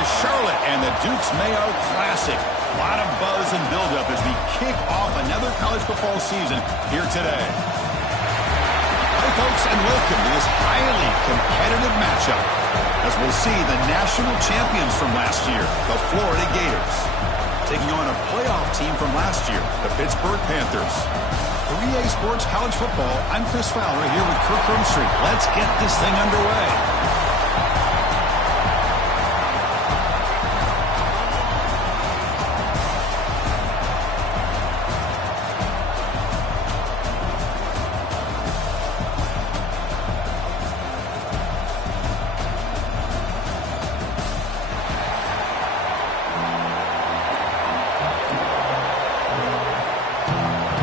to Charlotte and the Duke's Mayo Classic. A lot of buzz and buildup as we kick off another college football season here today. Hi, folks, and welcome to this highly competitive matchup as we'll see the national champions from last year, the Florida Gators, taking on a playoff team from last year, the Pittsburgh Panthers. For EA Sports College Football, I'm Chris Fowler here with Kirk Herbstreit. Let's get this thing underway.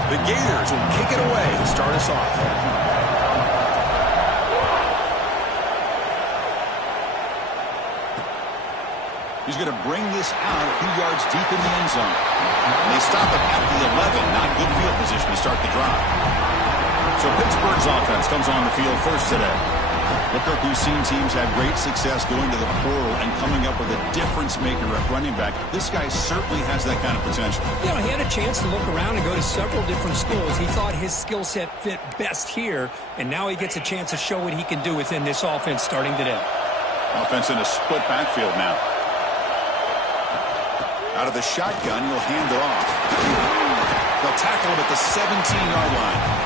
The Gators will kick it away to start us off. He's going to bring this out a few yards deep in the end zone. And they stop him at the 11. Not good field position to start the drive. So Pittsburgh's offense comes on the field first today. Kirk, we've seen teams have great success going to the portal and coming up with a difference maker at running back. This guy certainly has that kind of potential. You know, he had a chance to look around and go to several different schools. He thought his skill set fit best here, and now he gets a chance to show what he can do within this offense starting today. Offense in a split backfield now. Out of the shotgun, he'll hand it off. They'll tackle him at the 17-yard line.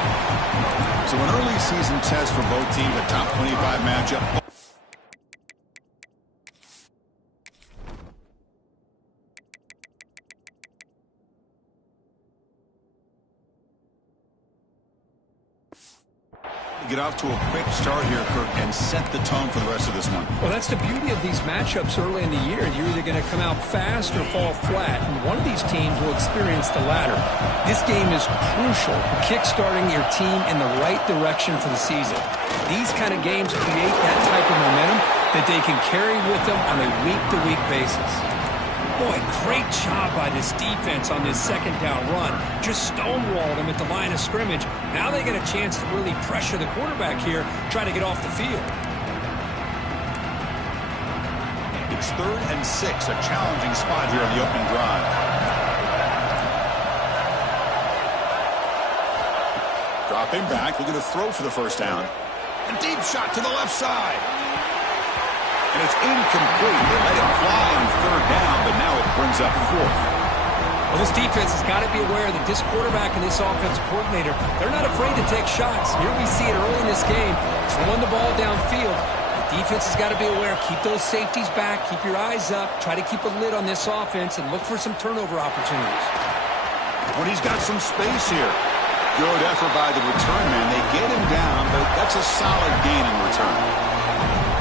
So an early season test for both teams, a top 25 matchup. Get off to a quick start here, Kirk, and set the tone for the rest of this one. Well, that's the beauty of these matchups early in the year. You're either going to come out fast or fall flat, and one of these teams will experience the latter. This game is crucial for kick-starting your team in the right direction for the season. These kind of games create that type of momentum that they can carry with them on a week-to-week basis. Boy, great job by this defense on this second down run. Just stonewalled him at the line of scrimmage. Now they get a chance to really pressure the quarterback here, try to get off the field. It's 3rd and 6, a challenging spot here on the opening drive. Dropping back, looking to throw for the first down. A deep shot to the left side. And it's incomplete. They let it fly on 3rd down, but now it brings up 4th. Well, this defense has got to be aware that this quarterback and this offensive coordinator, they're not afraid to take shots. Here we see it early in this game, throwing the ball downfield. The defense has got to be aware. Keep those safeties back. Keep your eyes up. Try to keep a lid on this offense and look for some turnover opportunities. When he's got some space here. Good effort by the return man. They get him down, but that's a solid gain in return.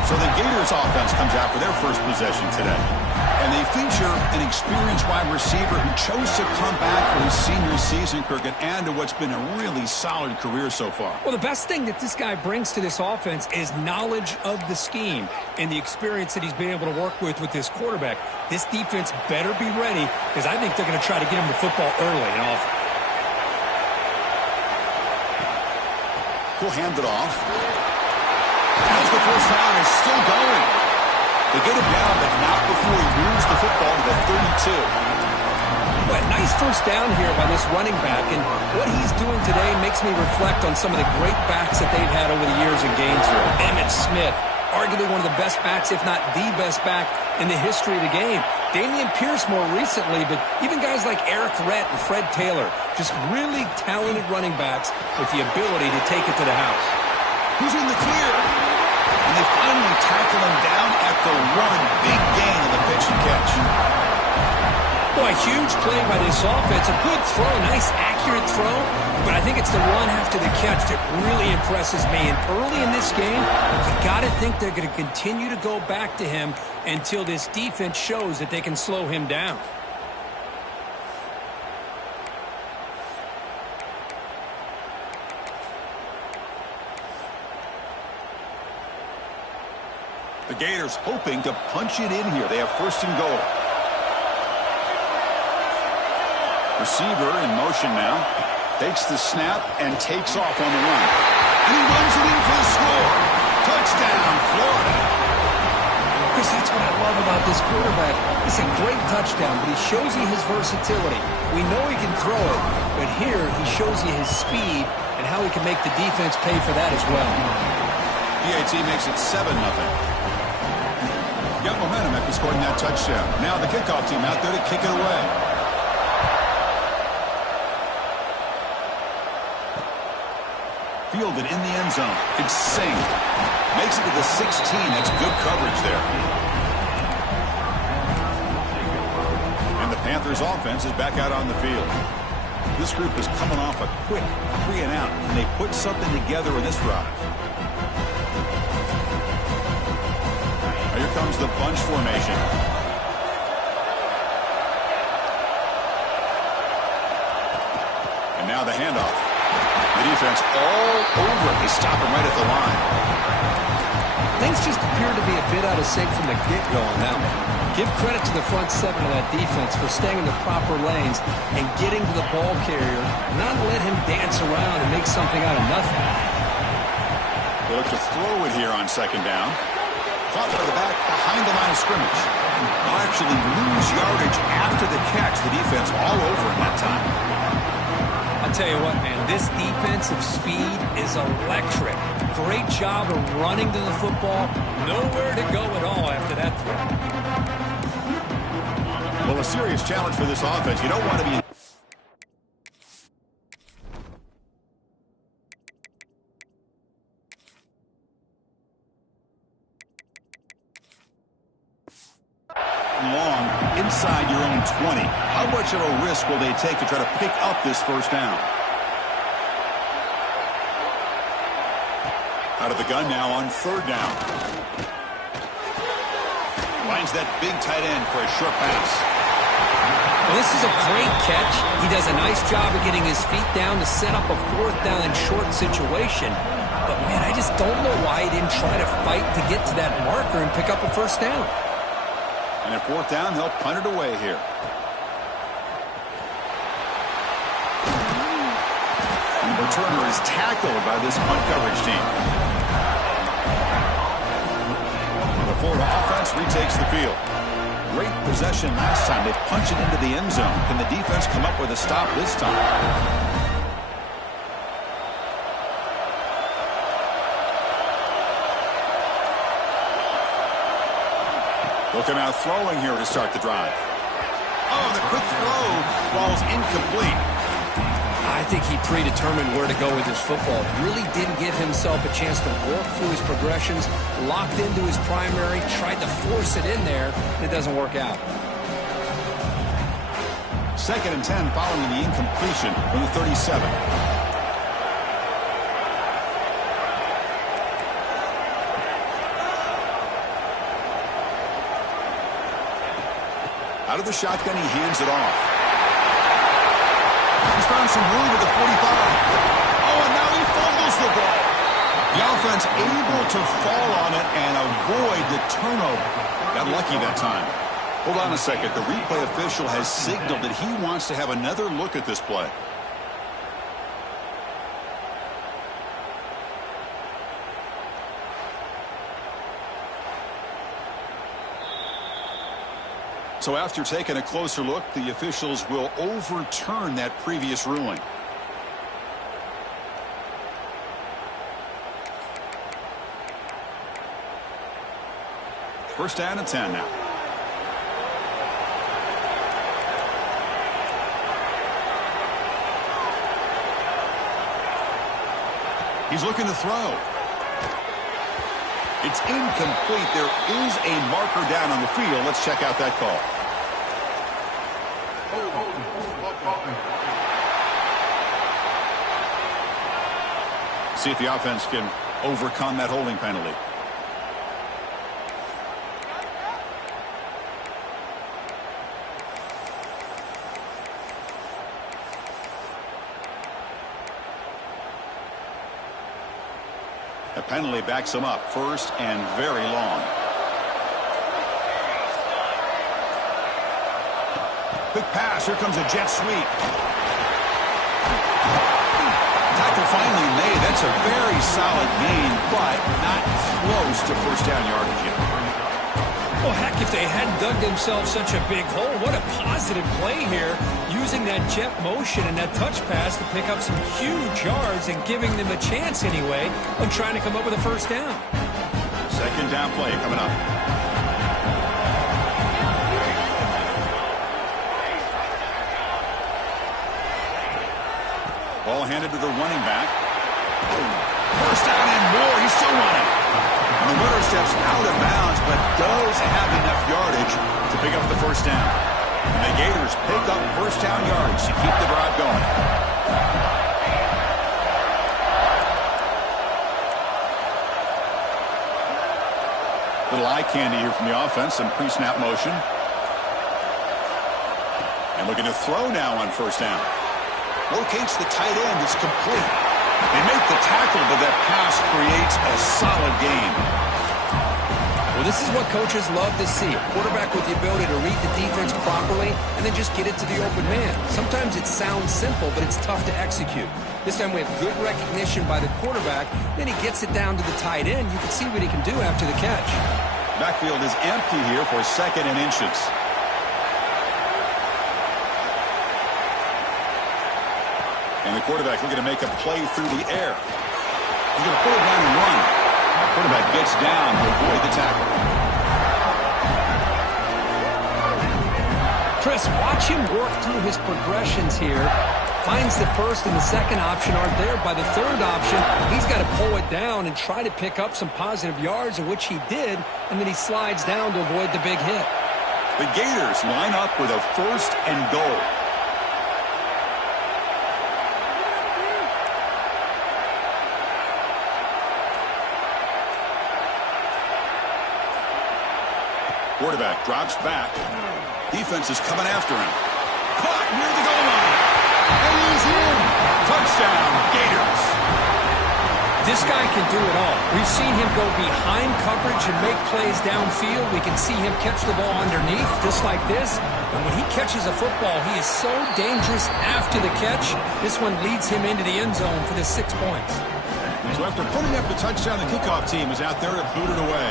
So the Gators offense comes out for their first possession today. And they feature an experienced wide receiver who chose to come back for his senior season, Kirk, and add to what's been a really solid career so far. Well, the best thing that this guy brings to this offense is knowledge of the scheme and the experience that he's been able to work with this quarterback. This defense better be ready because I think they're going to try to get him the football early and often. He'll hand it off. As the first down is still going. They get him down, but not before he moves the football to the 32. But nice first down here by this running back, and what he's doing today makes me reflect on some of the great backs that they've had over the years in Gainesville. Emmitt Smith, arguably one of the best backs, if not the best back in the history of the game. Damian Pierce more recently, but even guys like Eric Rhett and Fred Taylor, just really talented running backs with the ability to take it to the house. Who's in the clear? And they finally tackle him down at the 1. Big gain on the pitch and catch. Boy, huge play by this offense. A good throw, nice accurate throw. But I think it's the run after the catch that really impresses me. And early in this game, you got to think they're going to continue to go back to him until this defense shows that they can slow him down. The Gators hoping to punch it in here. They have 1st and goal. Receiver in motion now. Takes the snap and takes off on the run. And he runs it in for the score. Touchdown, Florida. Chris, that's what I love about about this quarterback. It's a great touchdown, but he shows you his versatility. We know he can throw it, but here he shows you his speed and how he can make the defense pay for that as well. PAT makes it 7-0. Got momentum after scoring that touchdown. Now the kickoff team out there to kick it away. Fielded in the end zone. It's Singh. Makes it to the 16. That's good coverage there. And the Panthers offense is back out on the field. This group is coming off a quick 3-and-out, and they put something together in this drive. Here comes the bunch formation. And now the handoff. The defense all over. They stop him right at the line. Things just appear to be a bit out of sync from the get-go on that one. Give credit to the front seven of that defense for staying in the proper lanes and getting to the ball carrier, not let him dance around and make something out of nothing. They look to throw it here on second down. Caught by the back behind the line of scrimmage. They'll actually lose yardage after the catch. The defense all over in that time. I'll tell you what, man, this defensive speed is electric. Great job of running to the football. Nowhere to go at all after that throw. Well, a serious challenge for this offense. You don't want to be... long inside your own 20. How much of a risk will they take to try to pick up this first down? Out of the gun now on third down. Finds that big tight end for a short pass. Well, this is a great catch. He does a nice job of getting his feet down to set up a fourth down and short situation. But, man, I just don't know why he didn't try to fight to get to that marker and pick up a first down. And at fourth down, they'll punt it away here. And the returner is tackled by this punt coverage team. The Florida offense retakes the field. Great possession last time. They punch it into the end zone. Can the defense come up with a stop this time? Looking out throwing here to start the drive. Oh, the quick throw falls incomplete. I think he predetermined where to go with his football. Really didn't give himself a chance to work through his progressions, locked into his primary, tried to force it in there, and it doesn't work out. 2nd and 10 following the incompletion from the 37. Out of the shotgun, he hands it off. He's found some room with the 45. Oh, and now he fumbles the ball. The offense able to fall on it and avoid the turnover. Got lucky that time. Hold on a second. The replay official has signaled that he wants to have another look at this play. So after taking a closer look, the officials will overturn that previous ruling. First down and 10 now. He's looking to throw. It's incomplete. There is a marker down on the field. Let's check out that call. See if the offense can overcome that holding penalty. The penalty backs him up, first and very long. Quick pass, here comes a jet sweep. Tackle finally made. That's a very solid gain, but not close to first down yardage yet. Well, heck, if they hadn't dug themselves such a big hole, what a positive play here, using that jet motion and that touch pass to pick up some huge yards and giving them a chance anyway of trying to come up with a first down. Second down play coming up. Ball handed to the running back. First down and more. He's still running. And the runner steps out of bounds, but does have enough yardage to pick up the first down. And the Gators pick up first down yards to keep the drive going. Little eye candy here from the offense. Some pre-snap motion. And looking to throw now on first down. Locates the tight end. It's complete. They make the tackle, but that pass creates a solid gain. Well, this is what coaches love to see. A quarterback with the ability to read the defense properly and then just get it to the open man. Sometimes it sounds simple, but it's tough to execute. This time we have good recognition by the quarterback. Then he gets it down to the tight end. You can see what he can do after the catch. Backfield is empty here for second and inches. And the quarterback looking to make a play through the air. He's going to pull it down and run. The quarterback gets down to avoid the tackle. Chris, watch him work through his progressions here. Finds the first and the second option aren't there. By the third option, he's got to pull it down and try to pick up some positive yards, of which he did, and then he slides down to avoid the big hit. The Gators line up with a first and goal. Quarterback drops back. Defense is coming after him. Caught near the goal line. And he's in. Touchdown, Gators. This guy can do it all. We've seen him go behind coverage and make plays downfield. We can see him catch the ball underneath, just like this. And when he catches a football, he is so dangerous after the catch. This one leads him into the end zone for the 6 points. So after putting up the touchdown, the kickoff team is out there to boot it away.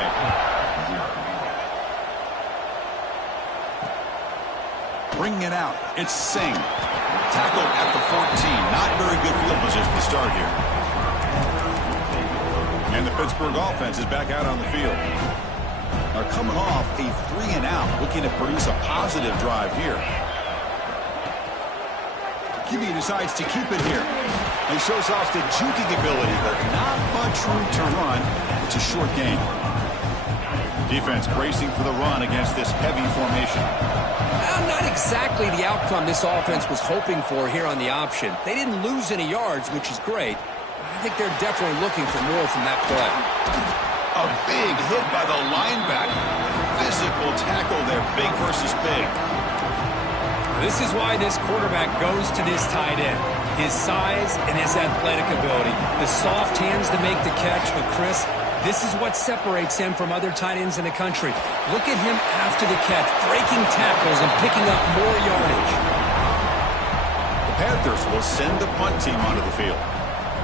Bringing it out. It's Singh. Tackled at the 14. Not very good field position to start here. And the Pittsburgh offense is back out on the field. They're coming off a 3-and-out, looking to produce a positive drive here. QB decides to keep it here. He shows off the juking ability, but not much room to run. It's a short game. Defense bracing for the run against this heavy formation. Well, not exactly the outcome this offense was hoping for here on the option. They didn't lose any yards, which is great. I think they're definitely looking for more from that play. A big hit by the linebacker. Physical tackle there, big versus big. This is why this quarterback goes to this tight end. His size and his athletic ability. The soft hands to make the catch, but Chris, this is what separates him from other tight ends in the country. Look at him after the catch, breaking tackles and picking up more yardage. The Panthers will send the punt team onto the field.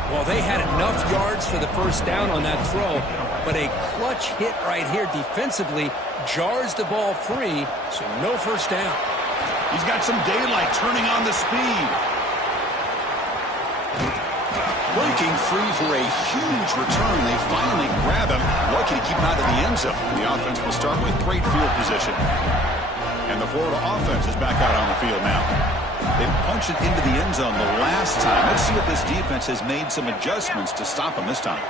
Well, they had enough yards for the first down on that throw, but a clutch hit right here defensively jars the ball free, so no first down. He's got some daylight turning on the speed. Breaking free for a huge return. They finally grab him. Lucky to keep him out of the end zone. The offense will start with great field position. And the Florida offense is back out on the field now. They punched it into the end zone the last time. Let's see if this defense has made some adjustments to stop them this time.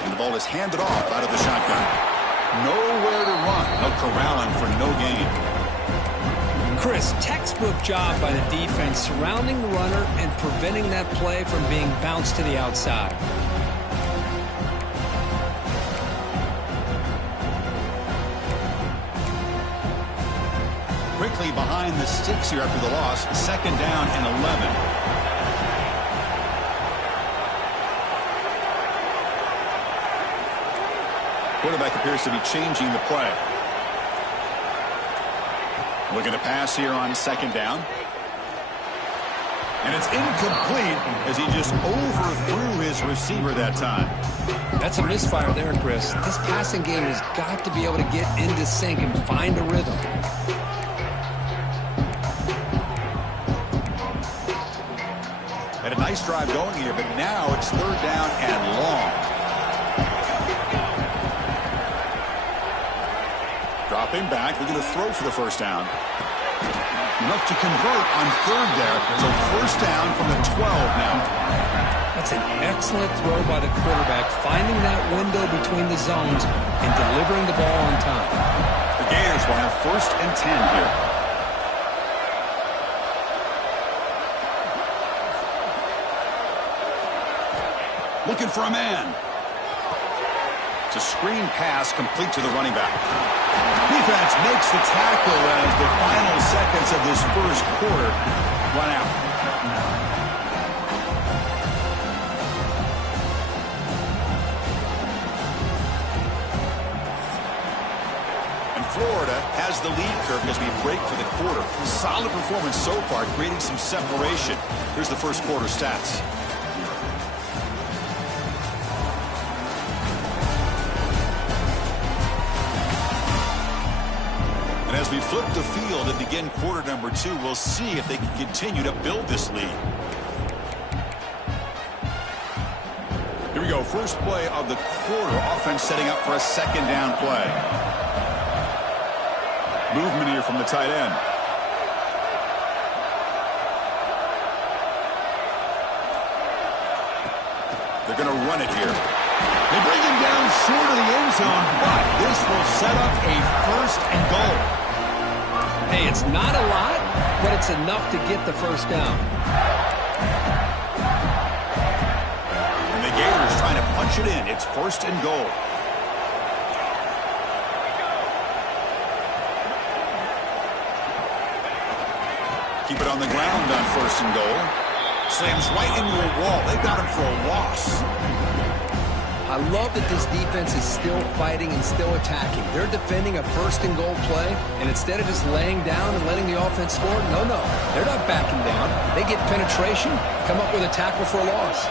And the ball is handed off out of the shotgun. Nowhere to run. No corralling for no gain. Chris, textbook job by the defense surrounding the runner and preventing that play from being bounced to the outside. Quickly behind the sticks here after the loss. Second down and 11. Quarterback appears to be changing the play. Looking to pass here on second down. And it's incomplete as he just overthrew his receiver that time. That's a misfire there, Chris. This passing game has got to be able to get into sync and find a rhythm. Had a nice drive going here, but now it's third down and long. Dropping back, looking to throw for the first down. Enough to convert on third there. So first down from the 12 now. That's an excellent throw by the quarterback, finding that window between the zones and delivering the ball on time. The Gators will have first and 10 here. Looking for a man. It's a screen pass complete to the running back. Defense makes the tackle as the final seconds of this first quarter run out. And Florida has the lead, Kirk, as we break for the quarter. Solid performance so far, creating some separation. Here's the first quarter stats. As we flip the field and begin quarter number 2, we'll see if they can continue to build this lead. Here we go. First play of the quarter. Offense setting up for a second down play. Movement here from the tight end. They're going to run it here. They bring him down short of the end zone, but this will set up a first and goal. Hey, it's not a lot, but it's enough to get the first down. And the Gators trying to punch it in. It's first and goal. Keep it on the ground on first and goal. Slams right into a wall. They got him for a loss. I love that this defense is still fighting and still attacking. They're defending a first and goal play, and instead of just laying down and letting the offense score, no, they're not backing down. They get penetration, come up with a tackle for a loss.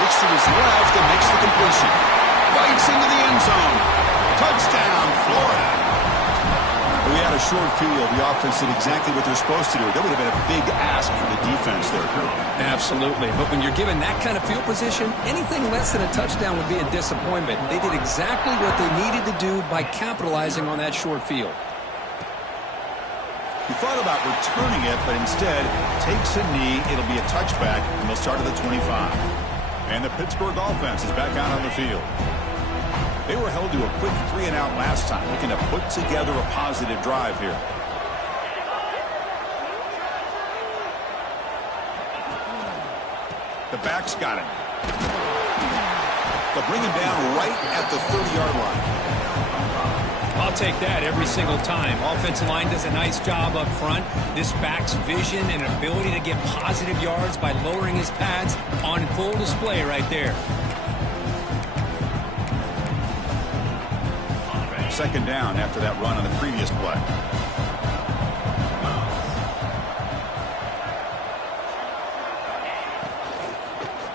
Looks to his left and makes the completion. Bites into the end zone. Touchdown, Florida. We had a short field. The offense did exactly what they're supposed to do. That would have been a big ask for the defense there, Kirk. Absolutely. But when you're given that kind of field position, anything less than a touchdown would be a disappointment. They did exactly what they needed to do by capitalizing on that short field. He thought about returning it, but instead takes a knee. It'll be a touchback, and they'll start at the 25. And the Pittsburgh offense is back out on the field. They were held to a quick 3-and-out last time, looking to put together a positive drive here. The back's got him. They'll bring him down right at the 30-yard line. I'll take that every single time. Offensive line does a nice job up front. This back's vision and ability to get positive yards by lowering his pads on full display right there. Second down after that run on the previous play.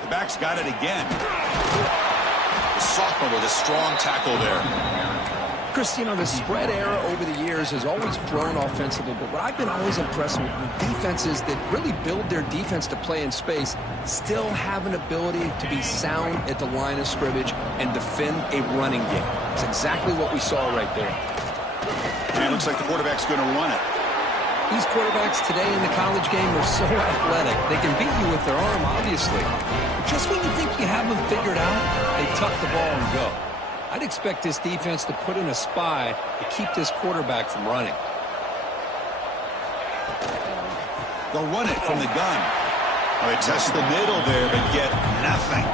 The back's got it again. The sophomore with a strong tackle there. Chris, you know, the spread era over the years has always grown offensively, but what I've been always impressed with defenses that really build their defense to play in space still have an ability to be sound at the line of scrimmage and defend a running game. It's exactly what we saw right there. And it looks like the quarterback's going to run it. These quarterbacks today in the college game are so athletic. They can beat you with their arm, obviously. But just when you think you have them figured out, they tuck the ball and go. I'd expect this defense to put in a spy to keep this quarterback from running. They'll run it from the gun. They test the middle there, but get nothing.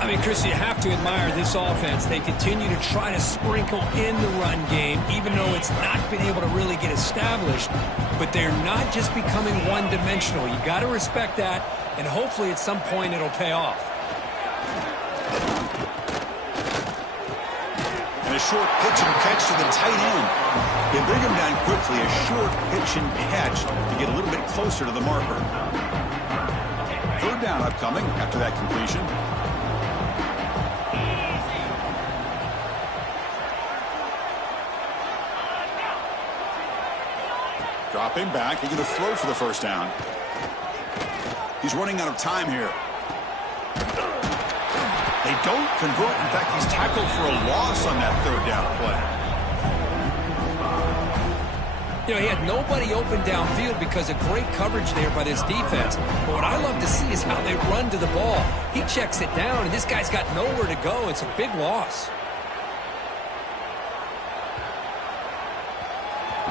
I mean, Chris, you have to admire this offense. They continue to try to sprinkle in the run game, even though it's not been able to really get established. But they're not just becoming one-dimensional. You got to respect that, and hopefully at some point it'll pay off. And a short pitch and catch to the tight end. They bring him down quickly, a short pitch and catch to get a little bit closer to the marker. Third down upcoming after that completion. Dropping back, he's going to throw for the first down. He's running out of time here. They don't convert. In fact, he's tackled for a loss on that third down play. You know, he had nobody open downfield because of great coverage there by this defense. But what I love to see is how they run to the ball. He checks it down, and this guy's got nowhere to go. It's a big loss.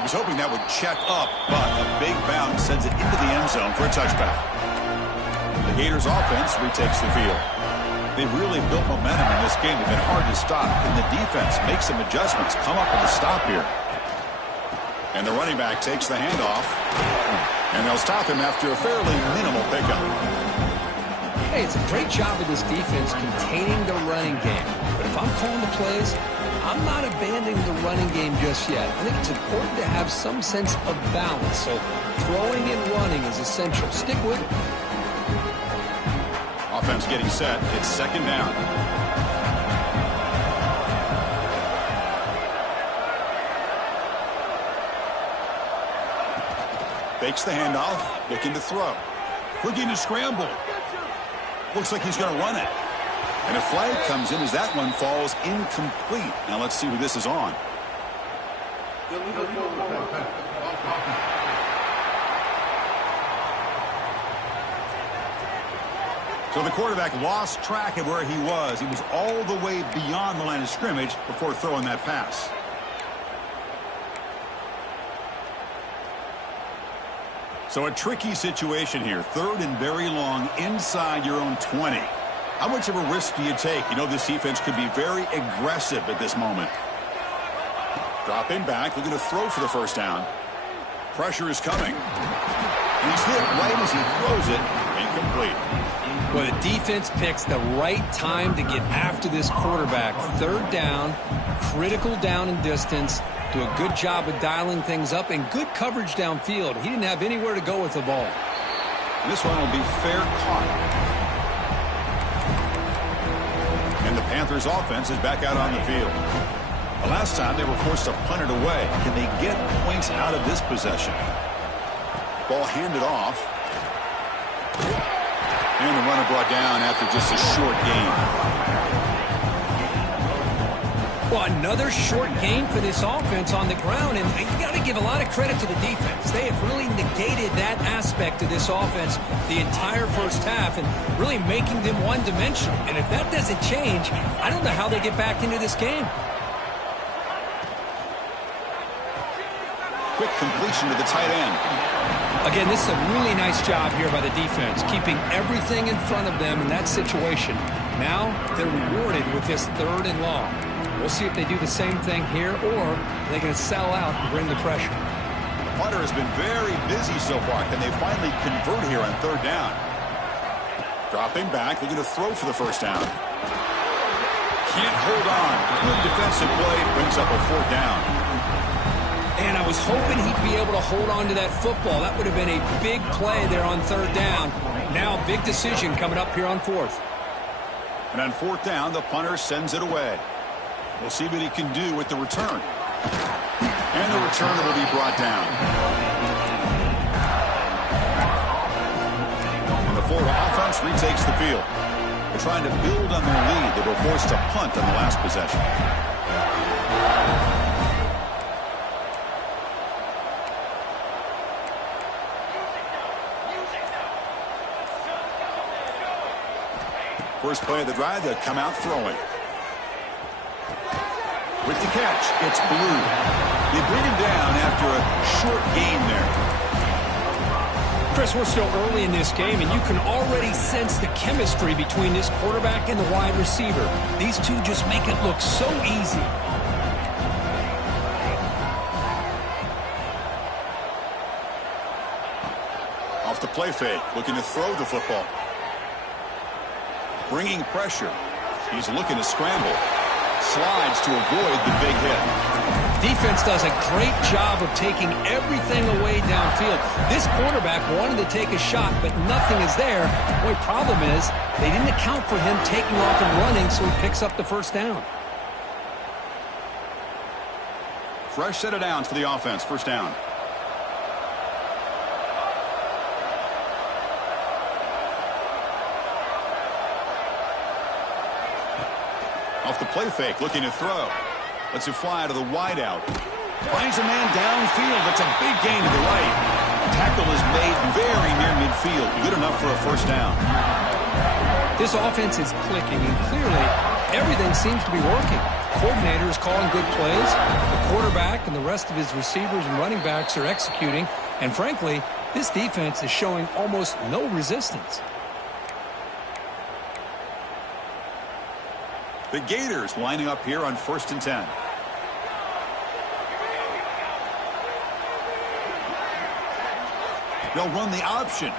He was hoping that would check up, but a big bounce sends it into the end zone for a touchback. The Gators offense retakes the field. They've really built momentum in this game. They've been hard to stop. And the defense makes some adjustments, come up with a stop here. And the running back takes the handoff. And they'll stop him after a fairly minimal pickup. Hey, it's a great job of this defense containing the running game. But if I'm calling the plays, I'm not abandoning the running game just yet. I think it's important to have some sense of balance. So throwing and running is essential. Stick with it. Offense getting set. It's second down. Fakes the handoff, looking to throw. Looking to scramble. Looks like he's going to run it. And a flag comes in as that one falls incomplete. Now let's see who this is on. So the quarterback lost track of where he was. He was all the way beyond the line of scrimmage before throwing that pass. So a tricky situation here. Third and very long inside your own 20. How much of a risk do you take? You know this defense could be very aggressive at this moment. Dropping back, looking to throw for the first down. Pressure is coming. He's hit right as he throws it. Incomplete. Well, the defense picks the right time to get after this quarterback. Third down, critical down and distance. Do a good job of dialing things up and good coverage downfield. He didn't have anywhere to go with the ball. This one will be fair caught. And the Panthers offense is back out on the field. The last time they were forced to punt it away. Can they get points out of this possession? Ball handed off. And the runner brought down after just a short gain. Well, another short gain for this offense on the ground, and you got to give a lot of credit to the defense. They have really negated that aspect of this offense the entire first half and really making them one-dimensional. And if that doesn't change, I don't know how they get back into this game. Quick completion to the tight end. Again, this is a really nice job here by the defense, keeping everything in front of them in that situation. Now they're rewarded with this third and long. We'll see if they do the same thing here, or they're going to sell out and bring the pressure. The punter has been very busy so far. Can they finally convert here on third down? Dropping back, looking to throw for the first down. Can't hold on. Good defensive play brings up a fourth down. And I was hoping he'd be able to hold on to that football. That would have been a big play there on third down. Now a big decision coming up here on fourth. And on fourth down, the punter sends it away. We'll see what he can do with the return. And the return will be brought down. And the Florida offense retakes the field. They're trying to build on their lead. They were forced to punt on the last possession. First play of the drive, they'll come out throwing. With the catch, it's Blue. They bring him down after a short gain there. Chris, we're still early in this game, and you can already sense the chemistry between this quarterback and the wide receiver. These two just make it look so easy. Off the play fake, looking to throw the football. Bringing pressure. He's looking to scramble. Slides to avoid the big hit. Defense does a great job of taking everything away downfield. This quarterback wanted to take a shot, but nothing is there. The only problem is they didn't account for him taking off and running, so he picks up the first down. Fresh set of downs for the offense. First down. Off the play fake, looking to throw. Lets it fly to the wideout. Finds a man downfield. That's a big gain to the right. Tackle is made very near midfield. Good enough for a first down. This offense is clicking, and clearly everything seems to be working. Coordinator is calling good plays. The quarterback and the rest of his receivers and running backs are executing. And frankly, this defense is showing almost no resistance. The Gators lining up here on 1st and 10. They'll run the option.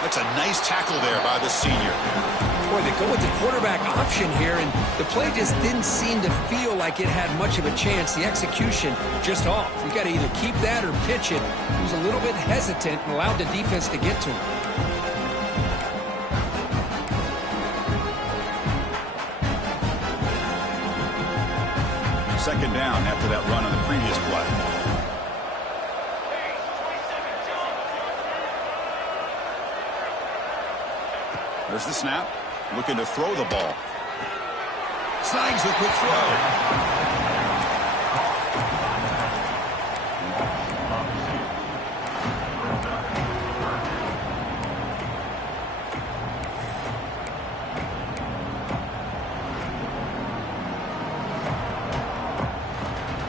That's a nice tackle there by the senior. Boy, they go with the quarterback option here, and the play just didn't seem to feel like it had much of a chance. The execution just off. You got to either keep that or pitch it. He was a little bit hesitant and allowed the defense to get to him. Second down after that run on the previous play. There's the snap. Looking to throw the ball. Snags the quick throw.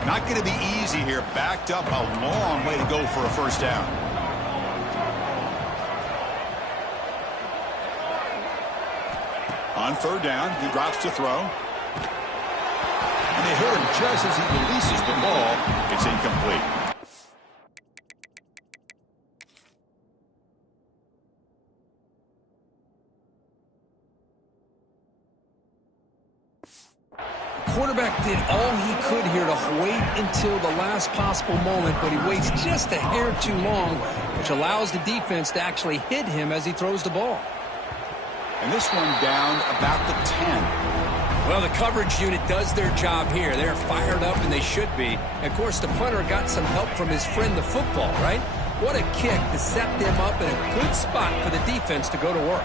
Not going to be easy here. Backed up a long way to go for a first down. On third down, he drops to throw. And they hit him just as he releases the ball. It's incomplete. Quarterback did all he could here to wait until the last possible moment, but he waits just a hair too long, which allows the defense to actually hit him as he throws the ball. And this one down about the 10. Well, the coverage unit does their job here. They're fired up, and they should be. Of course, the punter got some help from his friend, the football, right? What a kick to set them up in a good spot for the defense to go to work.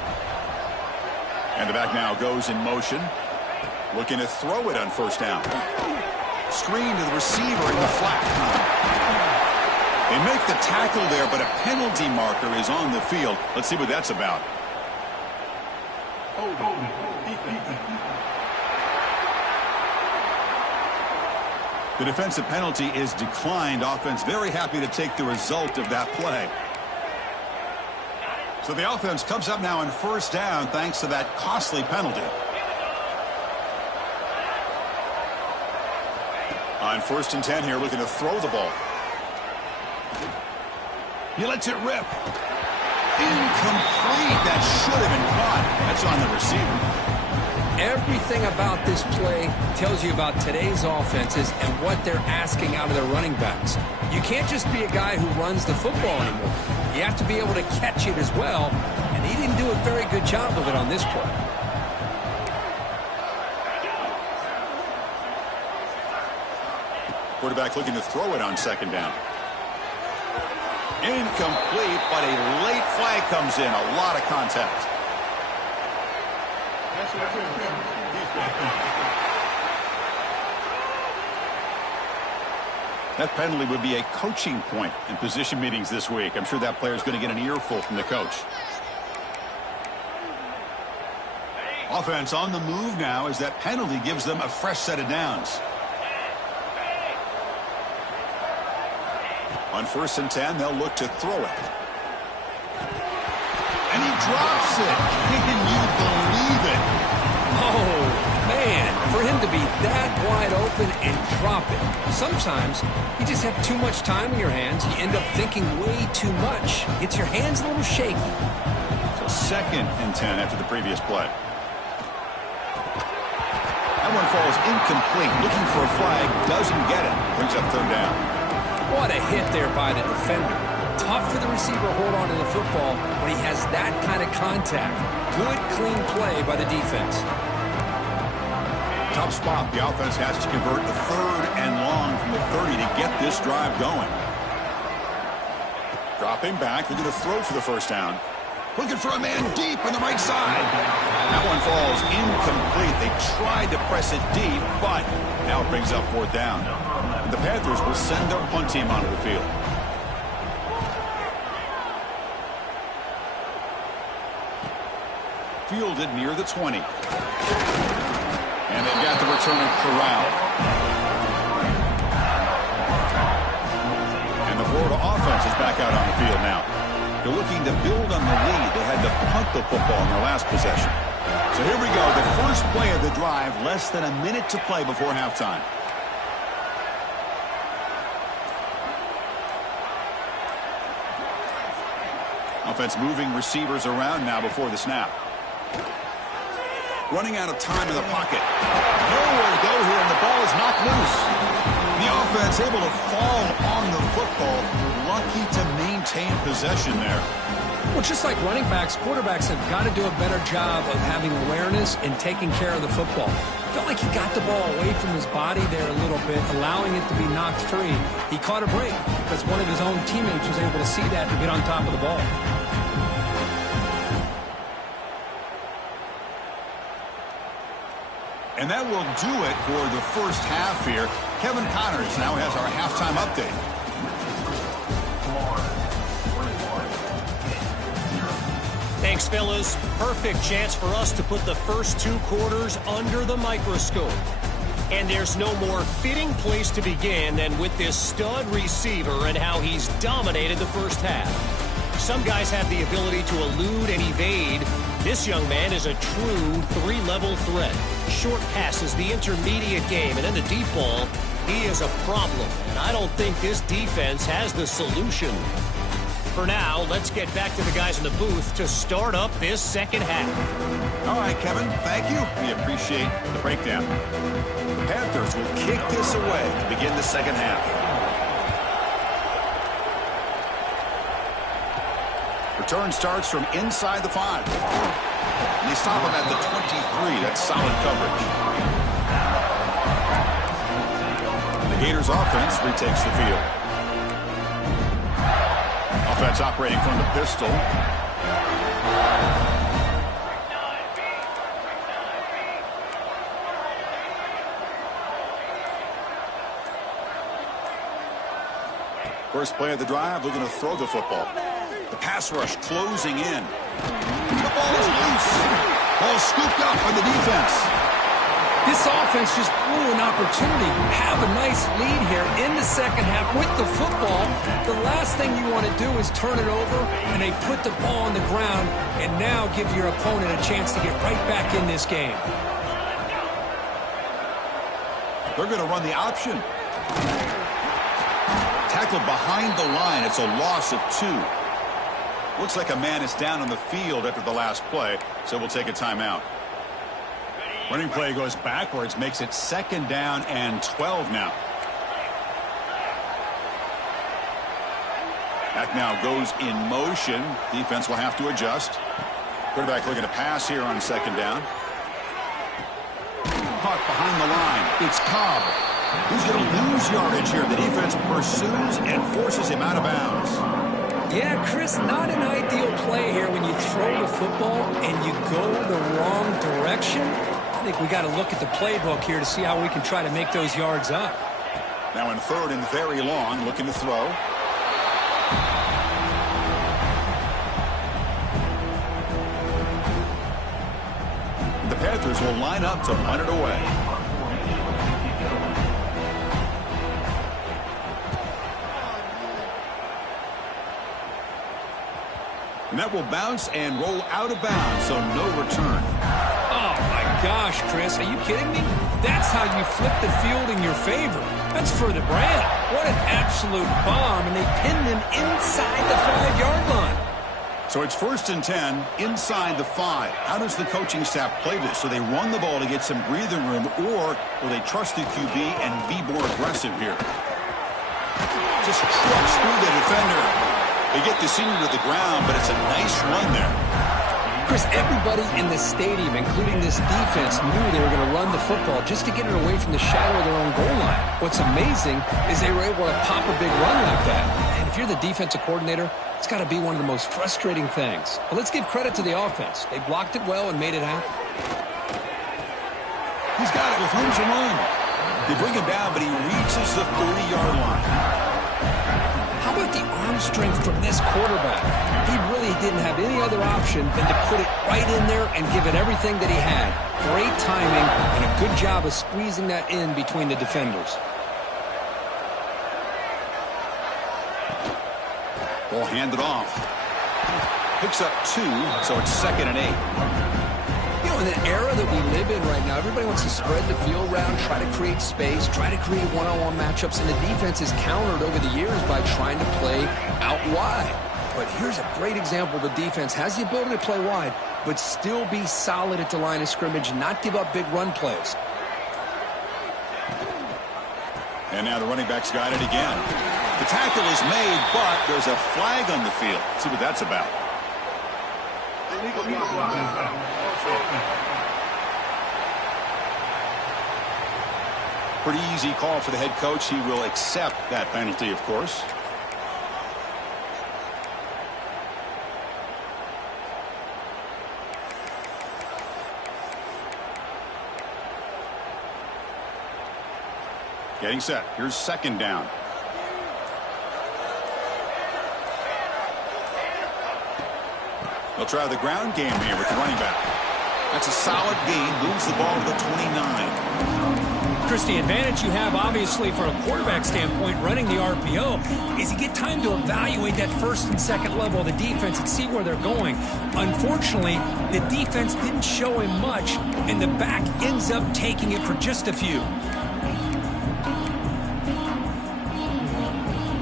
And the back now goes in motion. Looking to throw it on first down. Screen to the receiver in the flat. They make the tackle there, but a penalty marker is on the field. Let's see what that's about. The defensive penalty is declined. Offense very happy to take the result of that play. So the offense comes up now on first down thanks to that costly penalty. On 1st and 10 here, looking to throw the ball. He lets it rip. Incomplete. That should have been caught. That's on the receiver. Everything about this play tells you about today's offenses and what they're asking out of their running backs. You can't just be a guy who runs the football anymore. You have to be able to catch it as well, and he didn't do a very good job of it on this play. Quarterback looking to throw it on second down. Incomplete, but a late flag comes in. A lot of contact. That penalty would be a coaching point in position meetings this week. I'm sure that player is going to get an earful from the coach. Offense on the move now as that penalty gives them a fresh set of downs. On 1st and 10, they'll look to throw it. And he drops it. Can you believe it? Oh, man, for him to be that wide open and drop it. Sometimes you just have too much time in your hands. You end up thinking way too much. Gets your hands a little shaky. So 2nd and 10 after the previous play. That one falls incomplete. Looking for a flag. Doesn't get it. Brings up third down. What a hit there by the defender. Tough for the receiver to hold on to the football when he has that kind of contact. Good, clean play by the defense. Tough spot. The offense has to convert the third and long from the 30 to get this drive going. Dropping back. Looking to throw for the first down. Looking for a man deep on the right side. That one falls incomplete. They tried to press it deep, but now it brings up fourth down. And the Panthers will send their punt team onto the field. Fielded near the 20. And they've got the returner corralled. And the Florida offense is back out on the field now. They're looking to build on the lead. They had to punt the football in their last possession. So here we go, the first play of the drive, less than a minute to play before halftime. Offense moving receivers around now before the snap. Running out of time in the pocket. Nowhere to go here, and the ball is knocked loose. The offense able to fall on the football. Lucky to maintain possession there. Well, just like running backs, quarterbacks have got to do a better job of having awareness and taking care of the football. Felt like he got the ball away from his body there a little bit, allowing it to be knocked free. He caught a break because one of his own teammates was able to see that and get on top of the ball. And that will do it for the first half here. Kevin Connors now has our halftime update. Thanks, fellas. Perfect chance for us to put the first two quarters under the microscope. And there's no more fitting place to begin than with this stud receiver and how he's dominated the first half. Some guys have the ability to elude and evade. This young man is a true three-level threat. Short passes, the intermediate game, and then the deep ball. He is a problem, and I don't think this defense has the solution. For now, let's get back to the guys in the booth to start up this second half. All right, Kevin, thank you. We appreciate the breakdown. The Panthers will kick this away to begin the second half. Return starts from inside the 5. And they stop him at the 23. That's solid coverage. The Gators offense retakes the field. Offense operating from the pistol. First play of the drive, looking to throw the football. The pass rush closing in. The ball is loose. Ball scooped up by the defense. This offense just blew an opportunity. Have a nice lead here in the second half with the football. The last thing you want to do is turn it over, and they put the ball on the ground and now give your opponent a chance to get right back in this game. They're going to run the option. Tackled behind the line. It's a loss of 2. Looks like a man is down on the field after the last play, so we'll take a timeout. Running play goes backwards, makes it second down and 12 now. Back now goes in motion. Defense will have to adjust. Quarterback looking to pass here on second down. Caught behind the line. It's Cobb. Who's going to lose yardage here? The defense pursues and forces him out of bounds. Yeah, Chris, not an ideal play here when you throw the football and you go the wrong direction. I think we got to look at the playbook here to see how we can try to make those yards up. Now in third and very long, looking to throw. The Panthers will line up to punt it away. And that will bounce and roll out of bounds, so no return. Oh, my gosh, Chris. Are you kidding me? That's how you flip the field in your favor. That's for the brand. What an absolute bomb, and they pinned him inside the 5-yard line. So it's 1st and 10 inside the 5. How does the coaching staff play this? So they run the ball to get some breathing room, or will they trust the QB and be more aggressive here? Just trucks through the defender. They get the senior to the ground, but it's a nice run there. Chris, everybody in the stadium, including this defense, knew they were going to run the football just to get it away from the shadow of their own goal line. What's amazing is they were able to pop a big run like that. And if you're the defensive coordinator, it's got to be one of the most frustrating things. But let's give credit to the offense. They blocked it well and made it happen. He's got it with room to run. They bring him down, but he reaches the 30-yard line. How about the arm strength from this quarterback? He really didn't have any other option than to put it right in there and give it everything that he had. Great timing and a good job of squeezing that in between the defenders. Ball handed off. Picks up 2, so it's 2nd and 8. You know, in the era that we live in right now, everybody wants to spread the field around, try to create space, try to create one-on-one matchups, and the defense is countered over the years by trying to play out wide. But here's a great example. The defense has the ability to play wide, but still be solid at the line of scrimmage, not give up big run plays. And now the running back's got it again. The tackle is made, but there's a flag on the field. Let's see what that's about. Pretty easy call for the head coach. He will accept that penalty, of course. Getting set. Here's 2nd down. They'll try the ground game here with the running back. That's a solid gain. Moves the ball to the 29. Chris, the advantage you have, obviously, from a quarterback standpoint, running the RPO, is you get time to evaluate that 1st and 2nd level of the defense and see where they're going. Unfortunately, the defense didn't show him much, and the back ends up taking it for just a few.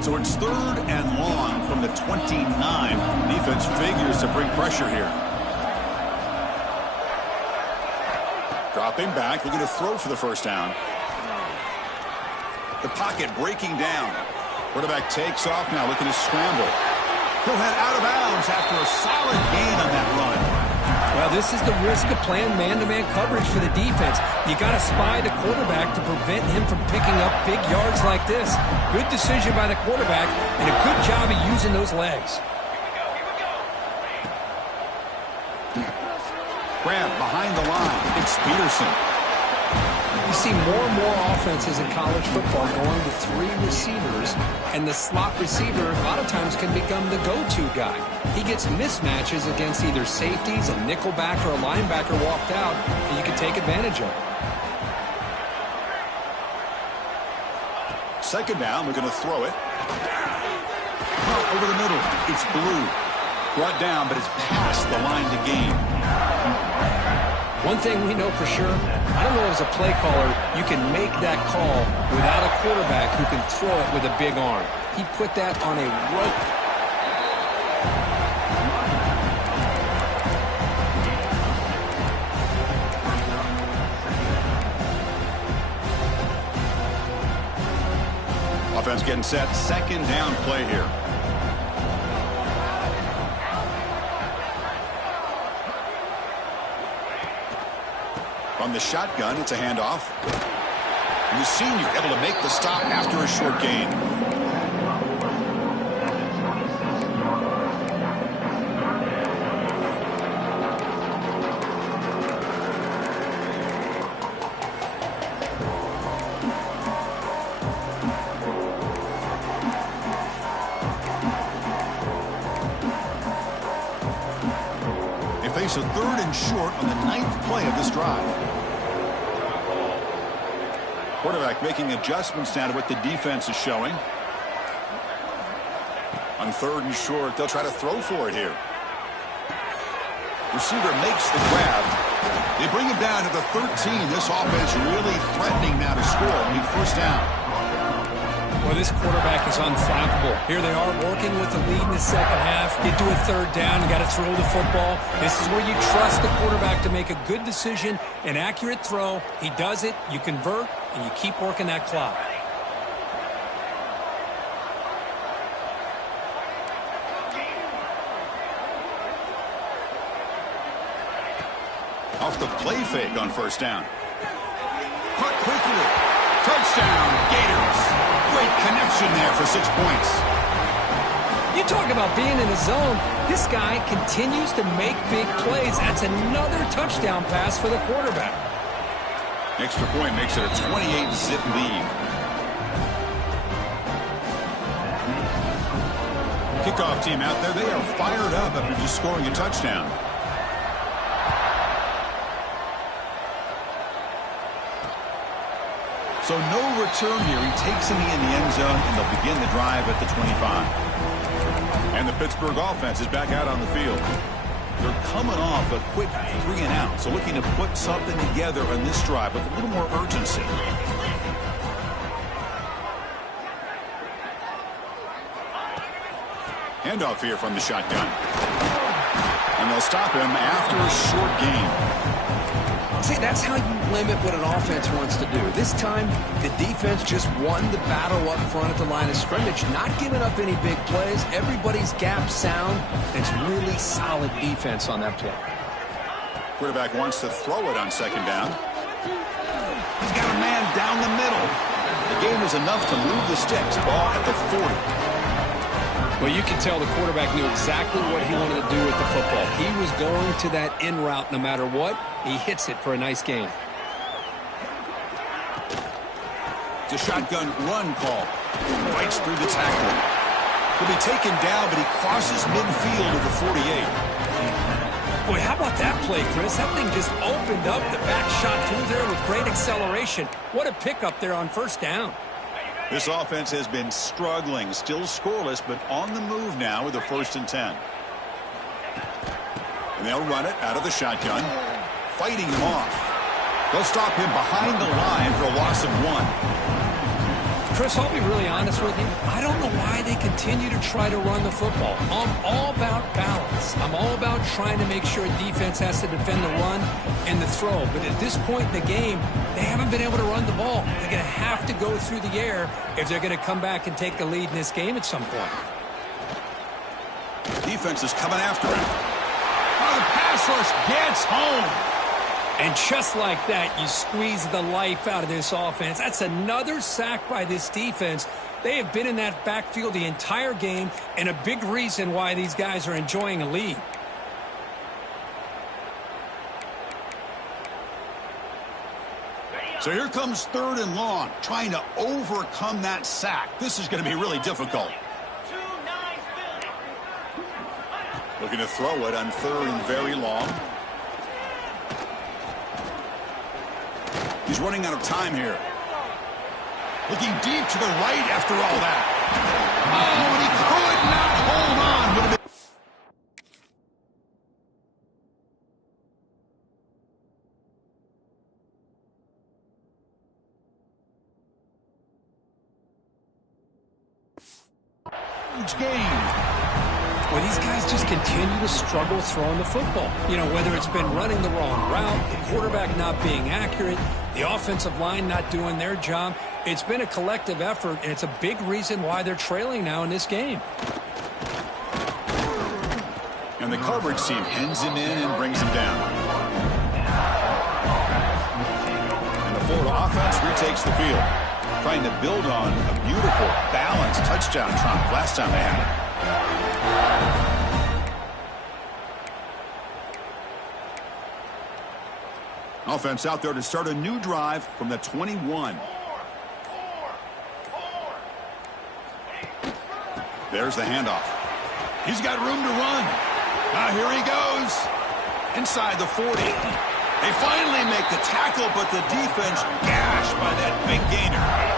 So it's 3rd and long from the 29. Defense figures to bring pressure here. Dropping back, looking to throw for the 1st down. The pocket breaking down. Quarterback takes off now, looking to scramble. He'll head out of bounds after a solid gain on that run. Well, this is the risk of playing man-to-man coverage for the defense. You got to spy the quarterback to prevent him from picking up big yards like this. Good decision by the quarterback and a good job of using those legs. Grab behind the line. It's Peterson. You see more and more offenses in college football going to 3 receivers, and the slot receiver a lot of times can become the go-to guy. He gets mismatches against either safeties, a nickelback, or a linebacker walked out, and you can take advantage of it. 2nd down, we're going to throw it. Over the middle, it's Blue. Brought down, but it's past the line to gain. One thing we know for sure, I don't know as a play caller, you can make that call without a quarterback who can throw it with a big arm. He put that on a rope. Offense getting set. 2nd down play here. From the shotgun, it's a handoff. And the senior able to make the stop after a short gain. They face a 3rd and short on the 9th play of this drive. Quarterback making adjustments now to what the defense is showing. On 3rd and short, they'll try to throw for it here. Receiver makes the grab. They bring him down to the 13. This offense really threatening now to score. Need 1st down. Well, this quarterback is unflappable. Here they are working with the lead in the second half. Get to a third down. You got to throw the football. This is where you trust the quarterback to make a good decision, an accurate throw. He does it, you convert, and you keep working that clock. Off the play fake on first down. Caught quickly. Touchdown, Gators. Great connection there for 6 points. You talk about being in the zone. This guy continues to make big plays. That's another touchdown pass for the quarterback. Extra point makes it a 28-zip lead. Kickoff team out there. They are fired up after just scoring a touchdown. So no return here. He takes it in the end zone, and they'll begin the drive at the 25. And the Pittsburgh offense is back out on the field. They're coming off a quick 3-and-out, so looking to put something together on this drive with a little more urgency. Handoff here from the shotgun. And they'll stop him after a short gain. See, that's how you limit what an offense wants to do. This time, the defense just won the battle up front at the line of scrimmage, not giving up any big plays. Everybody's gap sound. It's really solid defense on that play. Quarterback wants to throw it on second down. He's got a man down the middle. The game is enough to move the sticks. Ball at the 40. Well, you can tell the quarterback knew exactly what he wanted to do with the football. He was going to that in route no matter what. He hits it for a nice gain. It's a shotgun run call. Fights through the tackle. He'll be taken down, but he crosses midfield of the 48. Boy, how about that play, Chris? That thing just opened up. The back shot through there with great acceleration. What a pickup there on first down. This offense has been struggling, still scoreless, but on the move now with a 1st and 10. And they'll run it out of the shotgun, fighting him off. They'll stop him behind the line for a loss of 1. Chris, I'll be really honest with you. I don't know why they continue to try to run the football. I'm all about balance. I'm all about trying to make sure defense has to defend the run and the throw. But at this point in the game, they haven't been able to run the ball. They're going to have to go through the air if they're going to come back and take the lead in this game at some point. Defense is coming after him. Oh, the pass rush gets home. And just like that, you squeeze the life out of this offense. That's another sack by this defense. They have been in that backfield the entire game, and a big reason why these guys are enjoying a lead. So here comes 3rd and long, trying to overcome that sack. This is going to be really difficult. Looking to throw it on 3rd and very long. He's running out of time here. Looking deep to the right after all that. Oh, and he could not hold on. Would have been huge game. Well, these guys just continue to struggle throwing the football. You know, whether it's been running the wrong route, the quarterback not being accurate, the offensive line not doing their job. It's been a collective effort, and it's a big reason why they're trailing now in this game. And the coverage team hens him in and brings him down. And the Florida offense retakes the field, trying to build on a beautiful, balanced touchdown triumph last time they had it. Offense out there to start a new drive from the 21. There's the handoff. He's got room to run. Now here he goes. Inside the 40. They finally make the tackle, but the defense gashed by that big gainer.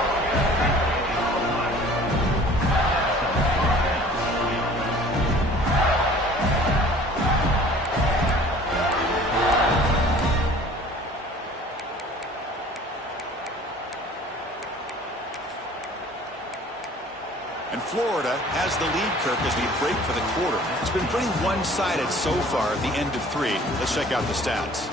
the lead, Kirk, as we break for the quarter. It's been pretty one-sided so far at the end of 3. Let's check out the stats.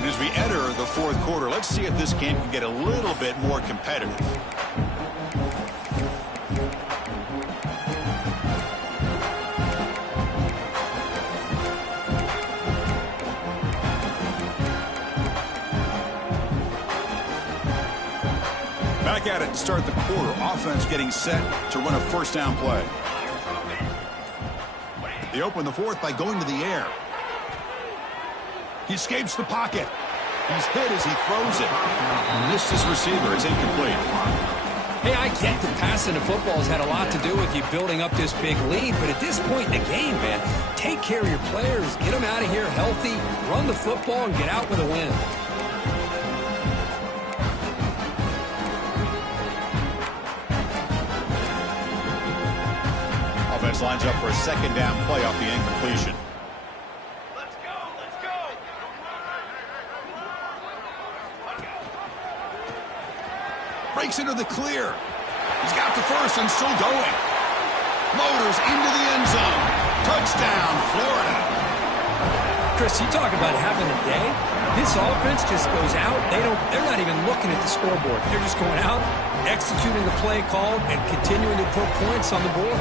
And as we enter the 4th quarter, let's see if this game can get a little bit more competitive. Back at it to start the quarter. Offense getting set to run a first down play. They open the 4th by going to the air. He escapes the pocket. He's hit as he throws it. Missed his receiver. It's incomplete. Hey, I get that passing the football has had a lot to do with you building up this big lead, but at this point in the game, man, take care of your players. Get them out of here healthy, run the football, and get out with a win. Offense lines up for a second down play off the incompletion. Let's go, let's go. Breaks into the clear. He's got the first and still going. Motors into the end zone. Touchdown, Florida. Chris, you talk about having a day. This offense just goes out. They're not even looking at the scoreboard. They're just going out, executing the play called, and continuing to put points on the board.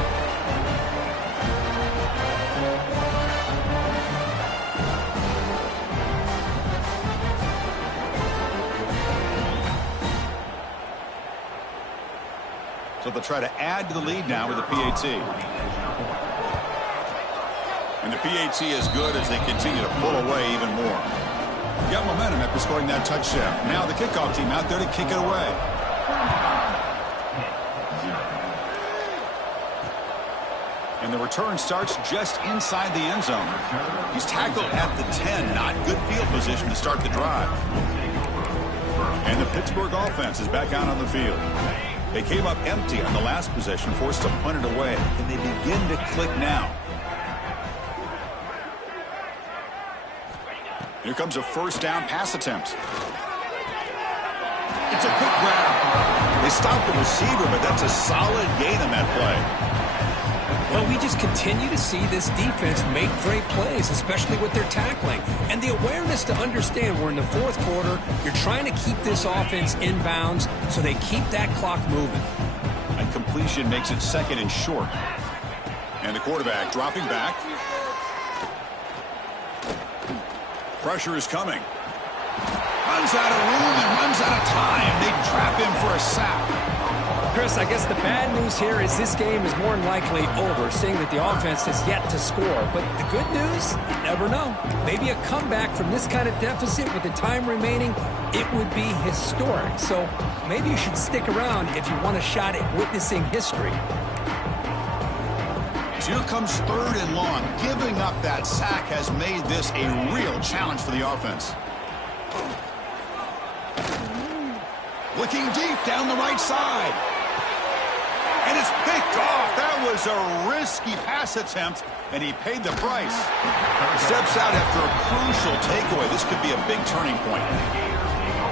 So they'll try to add to the lead now with the PAT. And the PAT is good as they continue to pull away even more. Got momentum after scoring that touchdown. Now the kickoff team out there to kick it away. And the return starts just inside the end zone. He's tackled at the 10. Not good field position to start the drive. And the Pittsburgh offense is back out on the field. They came up empty on the last possession, forced to punt it away. Can they begin to click now? Here comes a first down pass attempt. It's a quick grab. They stopped the receiver, but that's a solid gain on that play. Well, we just continue to see this defense make great plays, especially with their tackling. And the awareness to understand we're in the 4th quarter, you're trying to keep this offense in bounds so they keep that clock moving. And completion makes it 2nd and short. And the quarterback dropping back. Pressure is coming. Runs out of room and runs out of time. They trap him for a sack. Chris, I guess the bad news here is this game is more than likely over, seeing that the offense has yet to score. But the good news, you never know. Maybe a comeback from this kind of deficit with the time remaining, it would be historic. So maybe you should stick around if you want a shot at witnessing history. So here comes 3rd and long. Giving up that sack has made this a real challenge for the offense. Looking deep down the right side. And it's picked off. That was a risky pass attempt, and he paid the price. Steps out after a crucial takeaway. This could be a big turning point.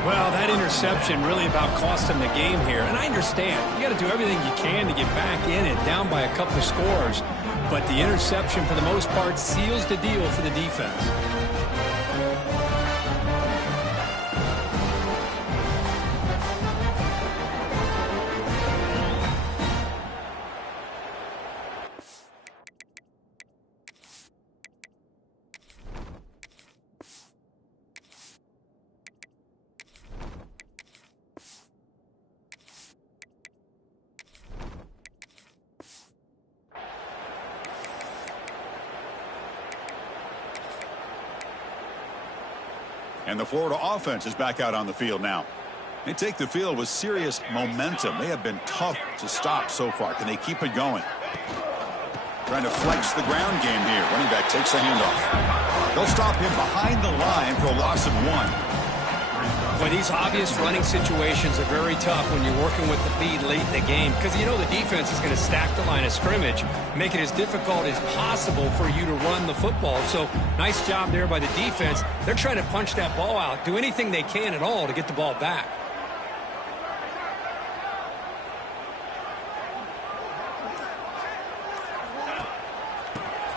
Well, that interception really about cost him the game here. And I understand. You got to do everything you can to get back in and down by a couple of scores. But the interception, for the most part, seals the deal for the defense. And the Florida offense is back out on the field now. They take the field with serious momentum. They have been tough to stop so far. Can they keep it going? Trying to flex the ground game here. Running back takes a handoff. They'll stop him behind the line for a loss of 1. Well, these obvious running situations are very tough when you're working with the lead late in the game because you know the defense is going to stack the line of scrimmage, make it as difficult as possible for you to run the football. So nice job there by the defense. They're trying to punch that ball out, do anything they can at all to get the ball back.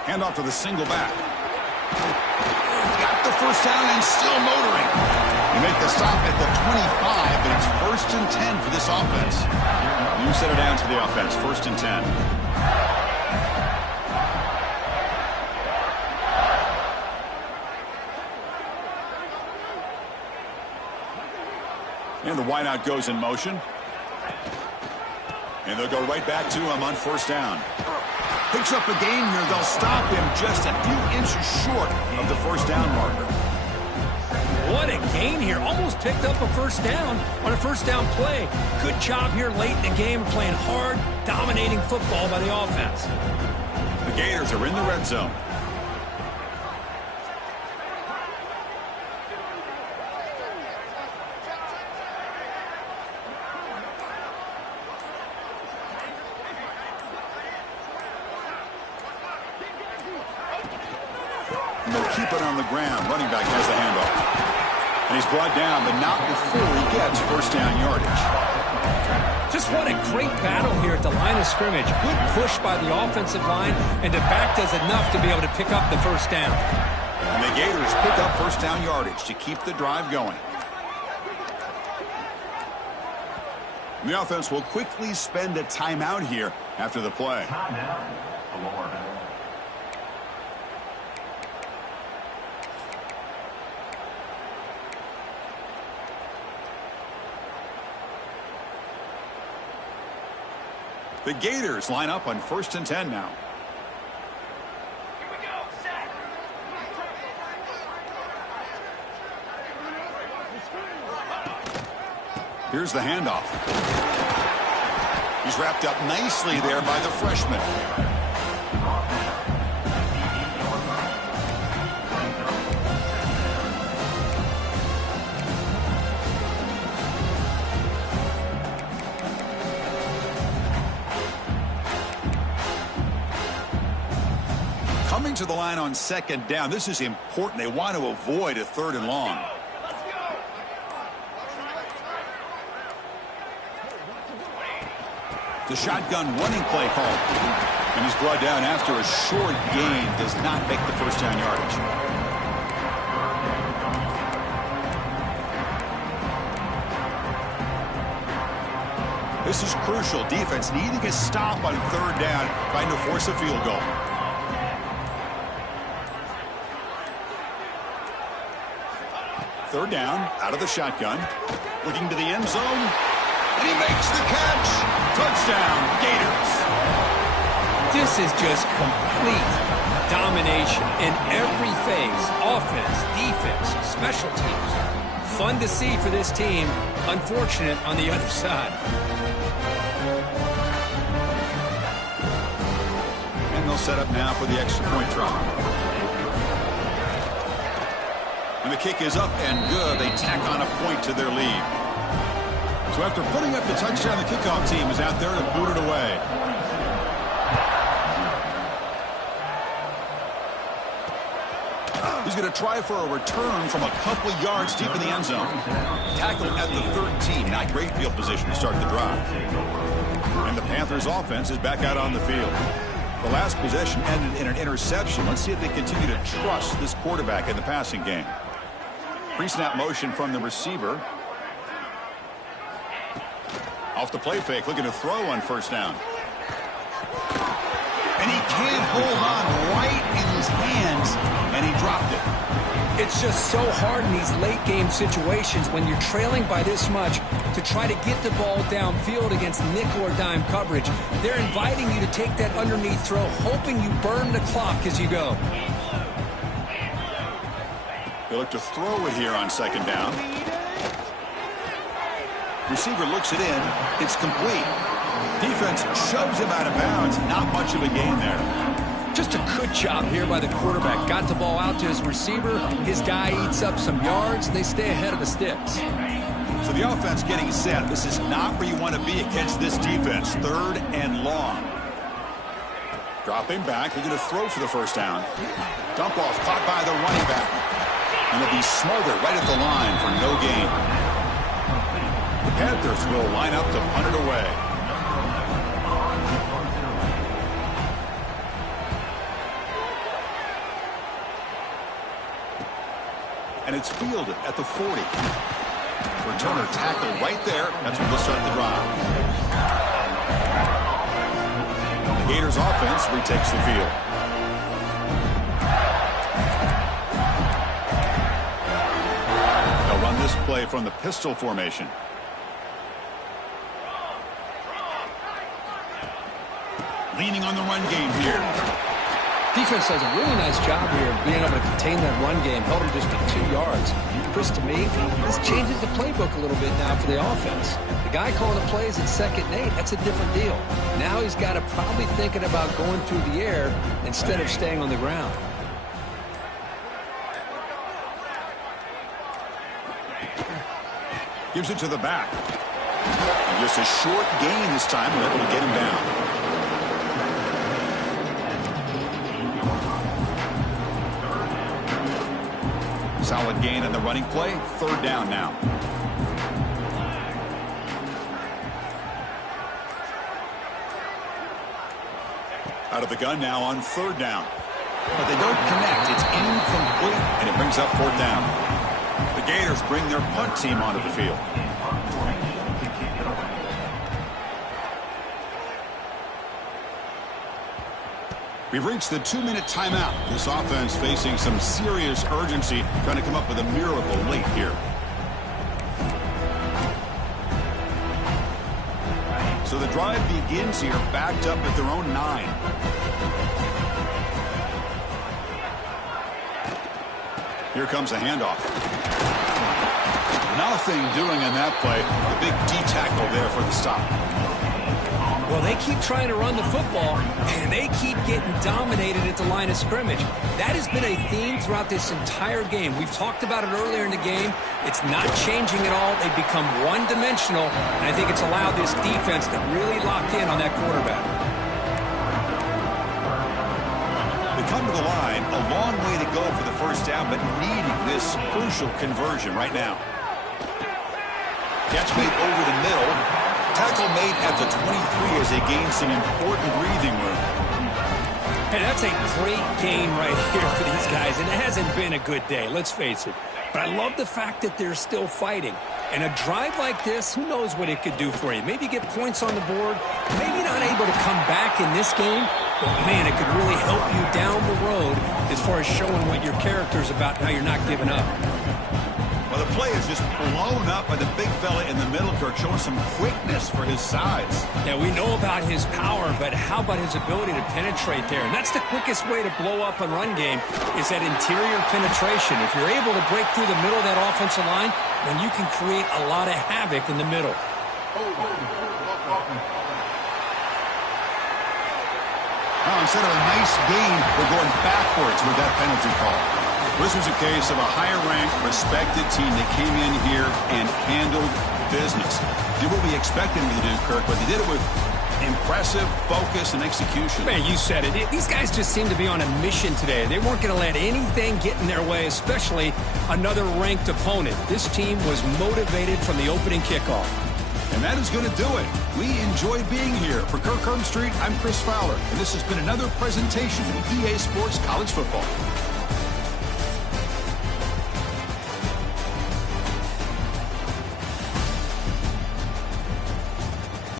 Hand off to the single back. Got the first down and still motoring. You make the stop at the 25, but it's 1st and 10 for this offense. You set it down to the offense, 1st and 10. And the wideout goes in motion. And they'll go right back to him on 1st down. Picks up a gain here. They'll stop him just a few inches short of the 1st down marker. What a gain here. Almost picked up a 1st down on a 1st down play. Good job here late in the game, playing hard, dominating football by the offense. The Gators are in the red zone. And they'll keep it on the ground. Running back has the handoff. And he's brought down, but not before he gets 1st down yardage. Just what a great battle here at the line of scrimmage. Good push by the offensive line, and the back does enough to be able to pick up the 1st down. And the Gators pick up 1st down yardage to keep the drive going. The offense will quickly spend a timeout here after the play. The Gators line up on 1st and 10 now. Here we go, set. Here's the handoff. He's wrapped up nicely there by the freshman. Coming to the line on 2nd down. This is important. They want to avoid a 3rd and long. Let's go. The shotgun running play called. And he's brought down after a short gain. Does not make the 1st down yardage. This is crucial. Defense needing a stop on 3rd down, trying to force a field goal. Third down, out of the shotgun, looking to the end zone, and he makes the catch. Touchdown, Gators. This is just complete domination in every phase. Offense, defense, special teams. Fun to see for this team. Unfortunate on the other side. And they'll set up now for the extra point try. And the kick is up and good. They tack on a point to their lead. So after putting up the touchdown, the kickoff team is out there to boot it away. He's going to try for a return from a couple yards deep in the end zone. Tackle at the 13. Not great field position to start the drive. And the Panthers offense is back out on the field. The last possession ended in an interception. Let's see if they continue to trust this quarterback in the passing game. Pre-snap motion from the receiver. Off the play fake, looking to throw on 1st down. And he can't hold on right in his hands, and he dropped it. It's just so hard in these late game situations when you're trailing by this much to try to get the ball downfield against nickel or dime coverage. They're inviting you to take that underneath throw, hoping you burn the clock as you go. They look to throw it here on 2nd down. Receiver looks it in. It's complete. Defense shoves him out of bounds. Not much of a gain there. Just a good job here by the quarterback. Got the ball out to his receiver. His guy eats up some yards. They stay ahead of the sticks. So the offense getting set. This is not where you want to be against this defense. 3rd and long. Dropping back. They're going to throw for the first down. Dump off caught by the running back. And it'll be smothered right at the line for no gain. The Panthers will line up to punt it away. And it's fielded at the 40. Returner tackle right there. That's when they'll start the drive. The Gators offense retakes the field. They'll run this play from the pistol formation. Leaning on the run game here. Defense does a really nice job here of being able to contain that run game. Held him just to 2 yards. Chris, to me, this changes the playbook a little bit now for the offense. The guy calling the plays at 2nd and 8, that's a different deal. Now he's got to probably thinking about going through the air instead of staying on the ground. Gives it to the back. And just a short gain this time. We're able to get him down. Solid gain on the running play. 3rd down now. Out of the gun now on 3rd down. But they don't connect. It's incomplete, and it brings up 4th down. The Gators bring their punt team onto the field. We've reached the 2-minute timeout. This offense facing some serious urgency, trying to come up with a miracle late here. So the drive begins here, backed up at their own 9. Here comes a handoff. Nothing doing in that play. The big D tackle there for the stop. Well, they keep trying to run the football, and they keep getting dominated at the line of scrimmage. That has been a theme throughout this entire game. We've talked about it earlier in the game. It's not changing at all. They've become one-dimensional, and I think it's allowed this defense to really lock in on that quarterback. They come to the line, a long way to go for the first down, but needing this crucial conversion right now. Catch made over the middle. Tackle made at the 23 as they gain some important breathing room. Hey, that's a great game right here for these guys, and it hasn't been a good day, let's face it. But I love the fact that they're still fighting. And a drive like this, who knows what it could do for you. Maybe get points on the board, maybe not able to come back in this game, but man, it could really help you down the road as far as showing what your character's about and how you're not giving up. Well, the play is just blown up by the big fella in the middle, Kirk, showing some quickness for his size. Yeah, we know about his power, but how about his ability to penetrate there? And that's the quickest way to blow up a run game is that interior penetration. If you're able to break through the middle of that offensive line, then you can create a lot of havoc in the middle. Now, instead of a nice gain, we're going backwards with that penalty call. This was a case of a higher-ranked, respected team that came in here and handled business. Did what we expected them to do, Kirk, but they did it with impressive focus and execution. Man, you said it. These guys just seem to be on a mission today. They weren't going to let anything get in their way, especially another ranked opponent. This team was motivated from the opening kickoff. And that is going to do it. We enjoy being here. For Kirk Street, I'm Chris Fowler, and this has been another presentation of EA Sports College Football.